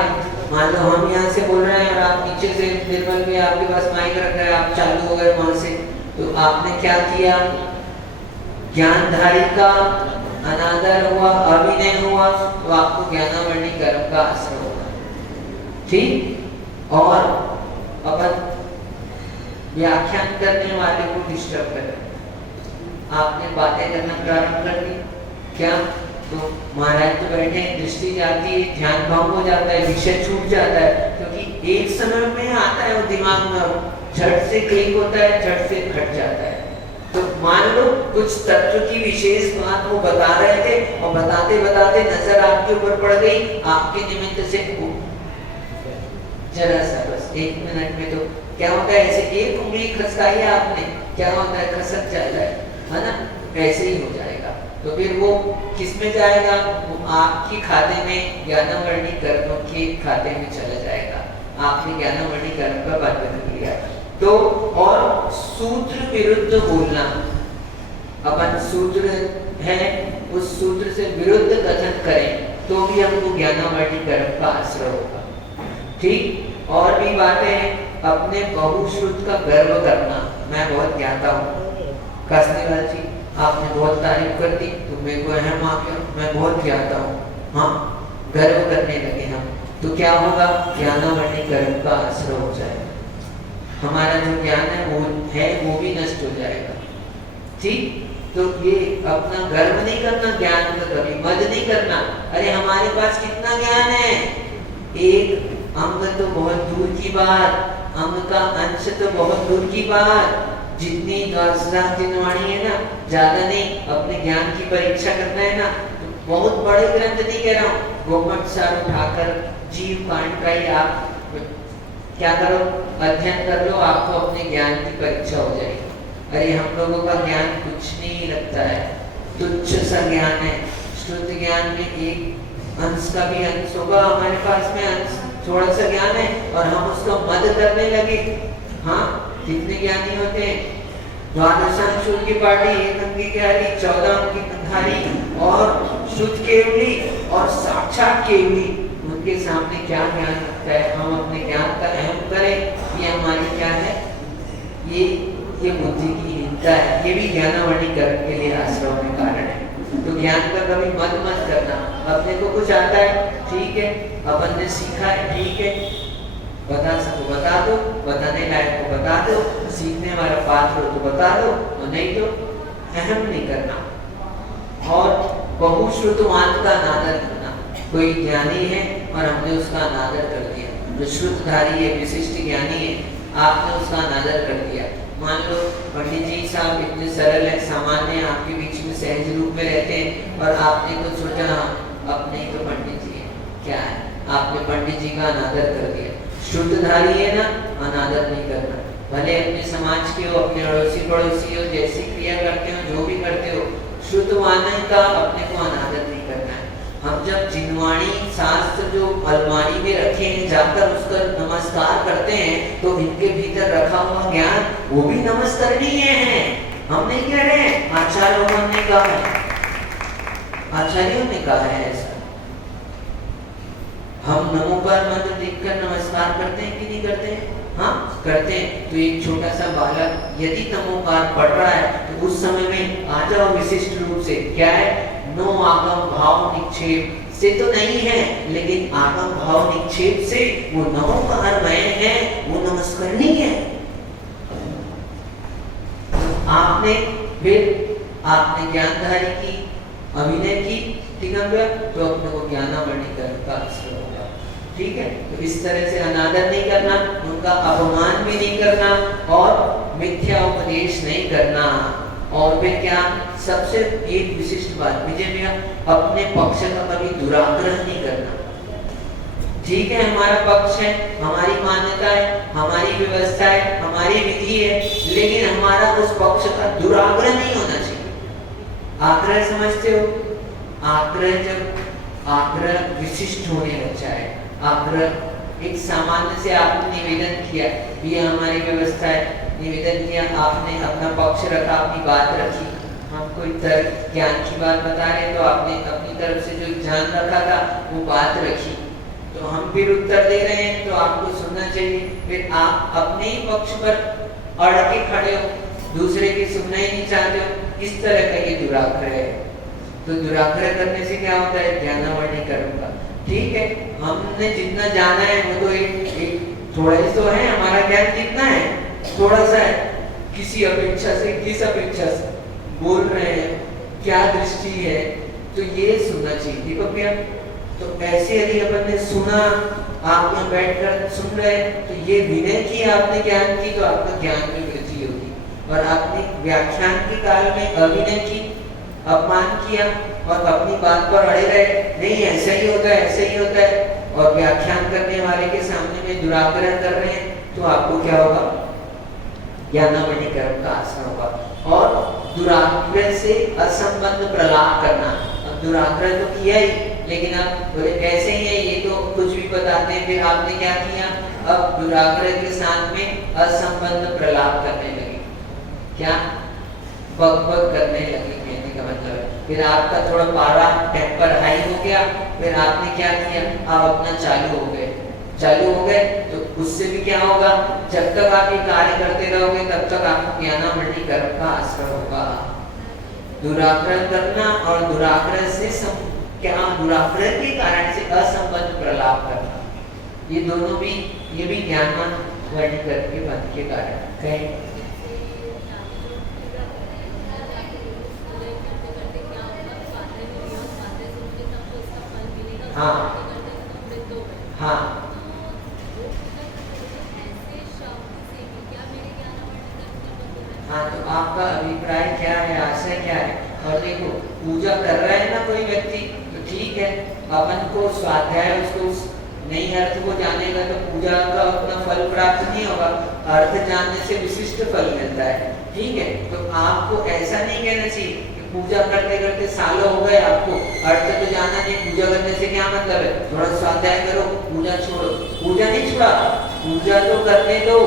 मान लो हम यहाँ से बोल रहे हैं और आप नीचे से निर्मल में आपके पास माइक रख रहे हैं, आप चालू हो गए वहां से, तो आपने क्या किया? ज्ञानधारी का अनादर हुआ, अभिनय हुआ, तो आपको ज्ञानावर्णी कर्म का आश्रय होगा। ठीक? और अपन व्याख्यान करने वाले को डिस्टर्ब कर रहे हैं, आपने बातें करना प्रारंभ कर दी, क्या? तो महाराज तो बैठे हैं, दृष्टि जाती है, ध्यान भंग हो जाता है, विषय छूट जाता है, क्योंकि एक समय में आता है वो दिमाग में, झट से क्लिक होता है, झट से हट जाता है। तो मान लो कुछ तत्व की विशेष बात वो बता रहे थे और बताते बताते नजर आपके ऊपर पड़ गई, आपके निमित्त से जरा सा बस 1 मिनट में तो क्या होता है, ऐसे एक उंगली खसकाई आपने, क्या होता है, खसक जाता है ना? ऐसे ही हो जाएगा। तो फिर वो किस में जाएगा? वो आपकी खाते में, ज्ञानावर्णी कर्म के खाते में चला जाएगा। आपने ज्ञानावर्णी कर्म का बंद कर लिया। तो और सूत्र विरुद्ध बोलना, अपन सूत्र है, उस सूत्र से विरुद्ध कथन करें तो भी हमको ज्ञानावर्णी कर्म का आश्रय होगा। ठीक? और भी बातें हैं, अपने बहुश्रुत का गर्व करना, मैं बहुत ज्ञाता हूँ। कासनेवाल जी, आपने बहुत तारीफ कर दी, तो मेरे को अहम आ गया, मैं बहुत ज्ञाता हूँ। हाँ, गर्व करने लगे हम, तो क्या होगा? ज्ञानावर्णी कर्म का आश्रय हो जाएगा। हमारा जो ज्ञान है वो भी नष्ट हो जाएगा। ठीक? तो ये अपना गर्व नहीं करना, ज्ञान का कभी मद नहीं करना। अरे हमारे पास कितना ज्ञान है, एक अंग तो बहुत दूर की बात, अंग का अंश तो बहुत दूर की बात, जितनी 10,000 दिनवाणी है ना, ज्यादा नहीं। अपने ज्ञान की परीक्षा करना है ना, तो बहुत बड़े ग्रंथ नहीं कह रहा हूँ, गोमट सार उठाकर जीव कांड का ही आप क्या करो, अध्ययन कर लो, आपको अपने ज्ञान की परीक्षा हो जाएगी। अरे हम लोगों का ज्ञान कुछ नहीं लगता है, तुच्छ सा ज्ञान है। शुद्ध ज्ञान में एक अंश का भी अंश होगा, हमारे पास में अंश थोड़ा सा ज्ञान है और हम उसको मद करने लगे। हाँ, कितने ज्ञानी होते हैं, द्वादशांशुल की पार्टी, 1 अंक की क्यारी, 14 अंक की कंधारी और शुद्ध केवली और साक्षात केवली, उनके सामने क्या ज्ञान रखता है। हम अपने ज्ञान का अहम करें, ये हमारी क्या है, ये बुद्धि की हीनता है। ये भी ज्ञानावर्णी कर्म के लिए आश्रय में कारण है। तो ज्ञान का कभी मत करना। अपने को कुछ आता है, ठीक है, अपन ने सीखा है, ठीक है, बता सको बता दो, बताने लायक को बता दो, सीखने वाला पात्र हो तो बता दो, और नहीं तो अहम नहीं करना। और बहुश्रुतवान का अनादर करना। कोई ज्ञानी है और हमने उसका अनादर कर दिया, जो श्रुतधारी है, विशिष्ट ज्ञानी है, आपने उसका अनादर कर दिया। मान लो पंडित जी साहब इतने सरल है, सामान्य आपके बीच में सहज रूप में रहते हैं और आपने कुछ सोचा, अपने ही तो पंडित जी है, क्या है, आपने पंडित जी का अनादर कर दिया। शुद्धधारी है ना, अनादर नहीं करना। भले अपने समाज के हो, अपने अड़ोसी पड़ोसी हो, जैसी क्रिया करते हो, जो भी करते हो, शुद्धवान का अपने को अनादर नहीं करना है। हम जब जिनवाणी शास्त्र जो अलमारी में रखे हैं जाकर उसका नमस्कार करते हैं, तो इनके भीतर रखा हुआ ज्ञान वो भी नमस्करणीय है। हम नहीं कह रहे हैं, आचार्यों ने कहा है, आचार्यों ने कहा है ऐसा। हम नमो पर मंत्र देखकर नमस्कार करते हैं कि नहीं करते हैं? हाँ, करते हैं। तो एक छोटा सा बालक यदि नमोकार पढ़ रहा है तो उस समय में आ जाओ विशिष्ट रूप से, क्या है, नो आगम भाव निक्षेप से तो नहीं है, लेकिन आगम भाव निक्षेप से वो नमोकारमय है, वो नमस्करणीय है। आपने ज्ञानधारी की अभिनय की, ठीक है, तो अपने को ज्ञानावर्णी कर्म का आश्रय होगा। ठीक है, तो इस तरह से अनादर नहीं करना, उनका अपमान भी नहीं करना और मिथ्या उपदेश नहीं करना। और फिर क्या, सबसे एक विशिष्ट बात विजय भैया, अपने पक्ष का कभी दुराग्रह नहीं करना। ठीक है, हमारा पक्ष है, हमारी मान्यता है, हमारी व्यवस्था है, हमारी विधि है, लेकिन हमारा उस पक्ष का दुराग्रह नहीं होना चाहिए। आग्रह समझते हो? आग्रह जब आग्रह विशिष्ट होने लग जाए, आग्रह एक सामान्य से आपने निवेदन किया, ये हमारी व्यवस्था है, निवेदन किया, आपने अपना पक्ष रखा, अपनी बात रखी, हम कोई तर्क ज्ञान की बात बता रहे तो आपने अपनी तरफ से जो ध्यान रखा था वो बात रखी, तो हम फिर उत्तर दे रहे हैं तो आपको सुनना चाहिए। फिर आप अपने ही पक्ष पर अड़ के खड़े हो, दूसरे की सुनना ही नहीं चाहते हो, इस तरह का ये दुराग्रह है। तो दुराग्रह करने से क्या होता है, ज्ञानावर्ण कर्म का। ठीक है, हमने जितना जाना है वो तो एक थोड़ा ही तो है, हमारा ज्ञान कितना है, थोड़ा सा है। किसी अपेक्षा से, किस अपेक्षा से बोल रहे हैं, क्या दृष्टि है, तो ये सुनना चाहिए। देखो भैया, तो ऐसे यदि अपन ने सुना, आप यहाँ बैठकर सुन रहे हैं, तो ये विनय की आपने ज्ञान की, तो आपका ज्ञान में वृद्धि होगी। और आपने व्याख्यान के काल में अविनय की, अपमान किया और अपनी बात पर अड़े रहे, नहीं ऐसा ही होता है, ऐसा ही होता है, और व्याख्यान करने वाले के सामने में दुराग्रह कर रहे हैं, तो आपको क्या होगा, ज्ञानावर्ण कर्म का आसन होगा। और दुराग्रह से असंबद्ध प्रलाप करना, अब दुराग्रह तो किया ही, लेकिन अब बोले कैसे ही है, ये तो कुछ भी बताते हैं, फिर आपने क्या किया, अब दुराग्रह के साथ में असंबद्ध प्रलाप करने लगे, क्या बक करने लगे, कहने का मतलब है। फिर आपका थोड़ा पारा टेम्पर हाई हो गया, फिर आपने क्या किया, आप अपना चालू हो गए, तो उससे भी क्या होगा, जब तक आप ये कार्य करते रहोगे तब तक आपको ज्ञानावर्ण कर्म का आश्रय होगा। दुराग्रह करना और दुराग्रह से क्या, दुराग्रह के कारण से असंबद्ध प्रलाप करना, ये दोनों भी, ये भी ज्ञानवान वर्ण कर्म के बंध के कारण कहें। हाँ हाँ, हाँ, तो आपका अभिप्राय क्या है, आशय क्या है? और देखो, पूजा कर रहा है ना कोई व्यक्ति, तो ठीक है, अपन को स्वाध्याय उसको नई अर्थ को जानेगा तो पूजा का अपना फल प्राप्त नहीं होगा, अर्थ जानने से विशिष्ट फल मिलता है। ठीक है, तो आपको ऐसा नहीं कहना चाहिए कि पूजा करते करते सालों हो गए, आपको अर्थ तो जाना नहीं, पूजा करने से क्या मतलब है, थोड़ा स्वाध्याय करो, पूजा छोड़ो। पूजा नहीं छोड़ा, पूजा तो करने दो,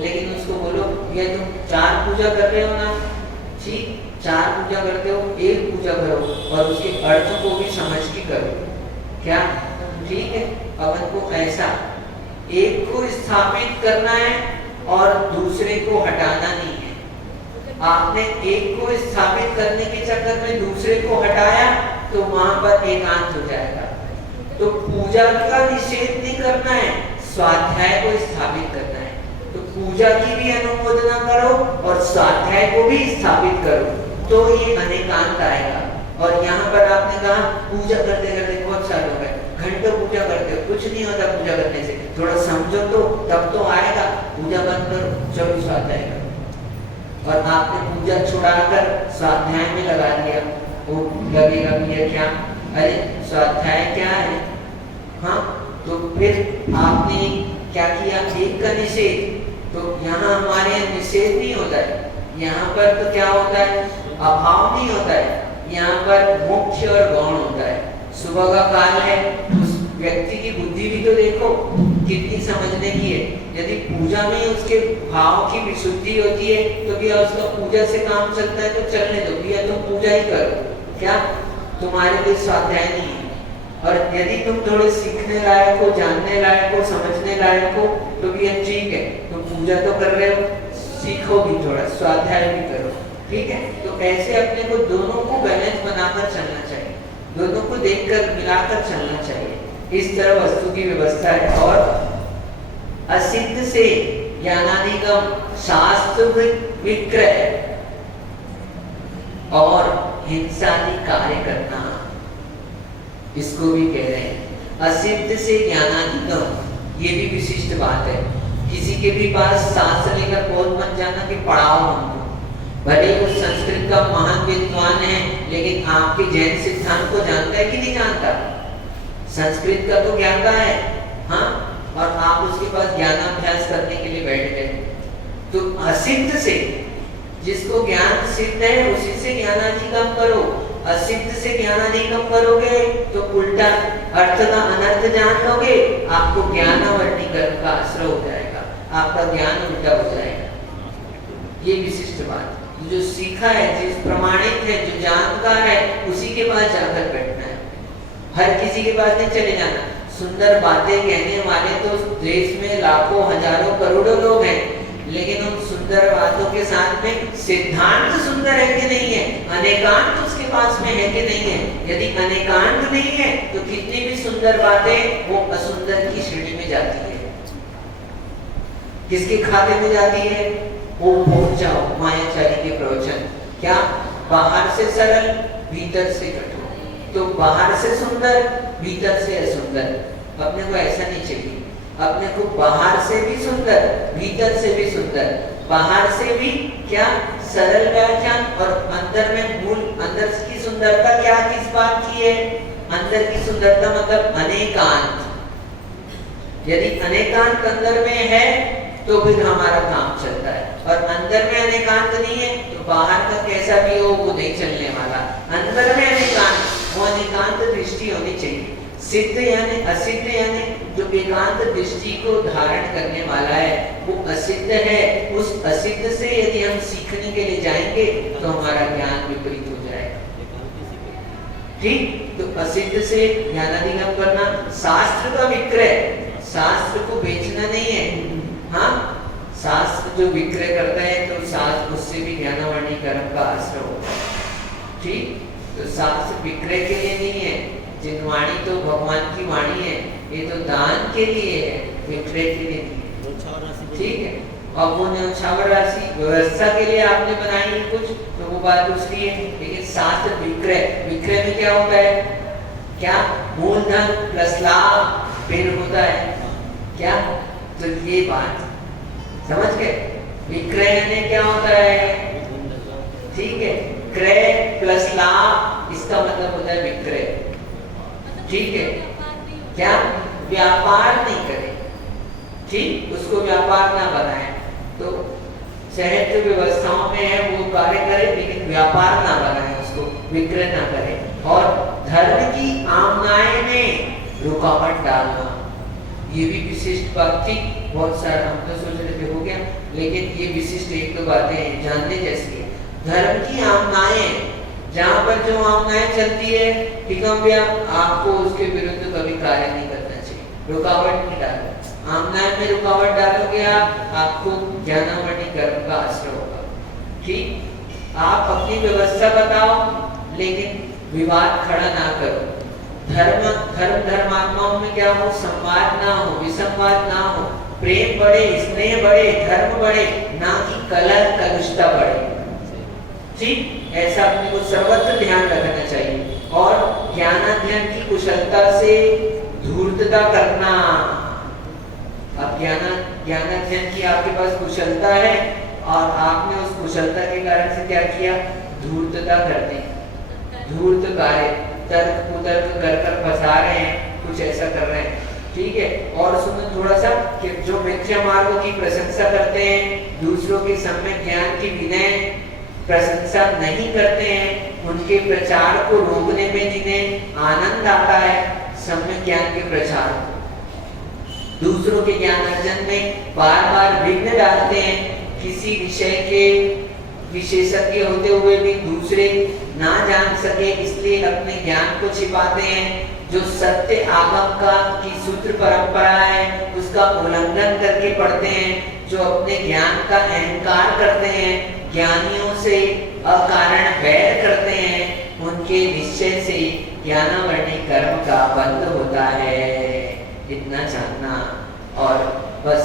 लेकिन उसको बोलो ये तुम 4 पूजा कर रहे हो ना, ठीक, 4 पूजा करते हो, 1 पूजा करो और उसके अर्थ को भी समझ के करो, क्या, ठीक है। अपन को ऐसा एक को स्थापित करना है और दूसरे को हटाना नहीं है। आपने एक को स्थापित करने के चक्कर में दूसरे को हटाया तो वहां पर एकांत हो जाएगा। तो पूजा का निषेध नहीं करना है, स्वाध्याय को स्थापित करना है। तो पूजा की भी अनुमोदना करो और स्वाध्याय को भी स्थापित करो, तो ये अनेकांत आएगा। और यहाँ पर आपने कहा पूजा करते करते बहुत साल हो गए, घंटों पूजा करते हो, कुछ नहीं होता पूजा करने से, थोड़ा समझो तो तब तो आएगा। पूजा बंद करो, चलो स्वाध्याय करो। और आपने पूजा छुड़ाकर स्वाध्याय में लगा दिया, वो लगेगा भैया क्या, अरे स्वाध्याय क्या है, हाँ, तो फिर आपने क्या किया, एक का निषेध। तो यहाँ हमारे यहाँ निषेध नहीं होता है, यहाँ पर तो क्या होता है, अभाव नहीं होता है, यहाँ पर मुख्य और गौण होता है। सुबह का काल है, उस व्यक्ति की बुद्धि भी तो देखो कितनी समझने की है। यदि पूजा में उसके भाव की विशुद्धि होती है तो भैया उसका पूजा से काम चलता है, तो चलने दो भैया, तुम पूजा ही करो, क्या तुम्हारे लिए स्वाध्याय नहीं है। और यदि तुम थोड़े सीखने लायक हो, जानने लायक हो, समझने लायक हो, तो भैया ठीक है, तुम पूजा तो कर रहे हो, सीखो भी थोड़ा, स्वाध्याय भी करो, ठीक है। तो ऐसे अपने को दोनों को बैलेंस बनाकर चलना चाहिए, दोनों को देखकर मिलाकर चलना चाहिए। इस तरह वस्तु की व्यवस्था है। और असिद्ध से ज्ञानाधिगम, शास्त्र विक्रय और हिंसादि कार्य करना, इसको भी कह रहे हैं असिद्ध से ज्ञानाधिगम। ये भी विशिष्ट बात है। किसी के भी पास शास्त्र लेकर बहुत मत जाना कि पढ़ाओ हमको, भले ही वो संस्कृत का महान विद्वान है, लेकिन आपके जैन सिद्धांत को जानता है कि नहीं जानता? संस्कृत का तो ज्ञाता है, हाँ, और आप उसके पास ज्ञानाभ्यास करने के लिए बैठ गए। तो असिद्ध से, जिसको ज्ञान सिद्ध है उसी से ज्ञानाधिगम करो। असिद्ध से ज्ञानाधिगम करोगे तो उल्टा अर्थ का अनर्थ जान लोगे, आपको ज्ञानावर्णी कर्म का आश्रय हो जाएगा, आपका ज्ञान उल्टा हो जाएगा। ये विशिष्ट बात, जो सीखा है, जिस प्रमाणित है, जो जानकार है, उसी के पास जाकर बैठना है, हर किसी के पास नहीं चले जाना। सुंदर बातें कहने वाले तो देश में लाखों हजारों करोड़ों लोग हैं, लेकिन उन सुंदर बातों के साथ में सिद्धांत सुंदर है कि नहीं है, अनेकांत उसके पास में है कि नहीं है। यदि अनेकांत नहीं है तो कितनी भी सुंदर बातें वो असुंदर की श्रेणी में जाती है। किसके खाते में जाती है? वो पहुंच जाओ मायाचारी के प्रवचन, क्या बाहर से सरल भीतर से कठोर, तो बाहर से सुंदर भीतर से असुंदर। अपने को ऐसा नहीं चाहिए, अपने को बाहर से भी सुंदर भीतर से भी सुंदर, बाहर से भी क्या सरल व्याख्यान और अंदर में मूल, अंदर की सुंदरता क्या किस बात की है? अंदर की सुंदरता मतलब अनेकांत। यदि अनेकांत अंदर में है तो फिर हमारा काम चलता है, और अंदर में अनेकांत नहीं है तो बाहर का कैसा भी हो वो नहीं चलने वाला। अंदर में अनेकांत, वो अनेकांत दृष्टि होनी चाहिए। सिद्ध यानी असिद्ध, यानी जो एकांत दृष्टि को धारण करने वाला है वो असिद्ध है। उस असिद्ध से यदि हम सीखने के लिए जाएंगे तो हमारा ज्ञान विपरीत हो जाएगा। ठीक, तो असिद्ध से ज्ञानाधिगम करना, शास्त्र का विक्रय, शास्त्र को बेचना नहीं है, हाँ, शास्त्र जो विक्रय करता है तो शास्त्र उससे भी ज्ञानावर्णी कर्म का आश्रय होगा। ठीक, तो शास्त्र विक्रय के लिए नहीं है, जिनवाणी तो भगवान की वाणी है, ये तो दान के लिए है, विक्रय के लिए नहीं। ठीक है, अब वो न्यौछावर राशि व्यवस्था के लिए आपने बनाई है कुछ, तो वो बात उसकी है, लेकिन शास्त्र विक्रय, विक्रय में क्या होता है? क्या मूलधन प्लस लाभ फिर होता है क्या? तो ये बात समझ गए, विक्रय में क्या होता है? ठीक है, क्रय प्लस लाभ, इसका मतलब होता है विक्रय। ठीक है, क्या व्यापार नहीं करें, ठीक, उसको व्यापार ना बनाए। तो शहर जो व्यवस्थाओं में है वो कार्य करे, लेकिन व्यापार ना बनाए, उसको विक्रय ना करे। और धर्म की आमनाएं में रुकावट डालना, ये भी विशिष्ट बात थी। बहुत सारा हम तो सोच रहे थे हो गया, लेकिन ये विशिष्ट एक दो बातें जानने जैसी है। धर्म की आमनाएं, जहाँ पर जो आमनाएं चलती है, ठीक है भैया, आपको उसके विरुद्ध कभी कार्य नहीं करना चाहिए, रुकावट नहीं डालना। आमनाएं में रुकावट डालोगे आपको ज्ञानावर्णी कर्म का आश्रय होगा। ठीक, आप अपनी व्यवस्था बताओ, लेकिन विवाद खड़ा ना करो। धर्मात्माओं में क्या हो? संवाद ना हो, विसंवाद ना हो, प्रेम बढ़े, स्नेह बढ़े, धर्म बढ़े, ना कि कलह कलुषता बढ़े। ठीक, ऐसा अपने को सर्वत्र ध्यान रखना चाहिए। और ज्ञानाध्ययन की कुशलता से धूर्तता करना। अब ज्ञानाध्ययन की आपके पास कुशलता है और आपने उस कुशलता के कारण से क्या किया? धूर्तता कर दी, धूर्त कार्य, तर्क कुतर्क कर फंसा रहे हैं, कुछ ऐसा कर रहे हैं। ठीक है, और सुनो थोड़ा सा कि जो मिथ्या मार्गों की प्रशंसा करते हैं, दूसरों के सम्यक ज्ञान की विनय प्रशंसा नहीं करते हैं, उनके प्रचार को रोकने में जिन्हें आनंद आता है, सम्यक ज्ञान के प्रचार, दूसरों के ज्ञान अर्जन में बार बार विघ्न डालते हैं, किसी विषय के विशेषज्ञ होते हुए भी दूसरे ना जान सके इसलिए अपने ज्ञान को छिपाते हैं। जो सत्य आगम का की सूत्र परंपरा है उसका उल्लंघन करके पढ़ते हैं, जो अपने ज्ञान का अहंकार करते हैं, ज्ञानियों से अकारण वैर करते हैं, उनके निश्चय से ज्ञानावर्णी कर्म का बंध होता है। इतना जानना और बस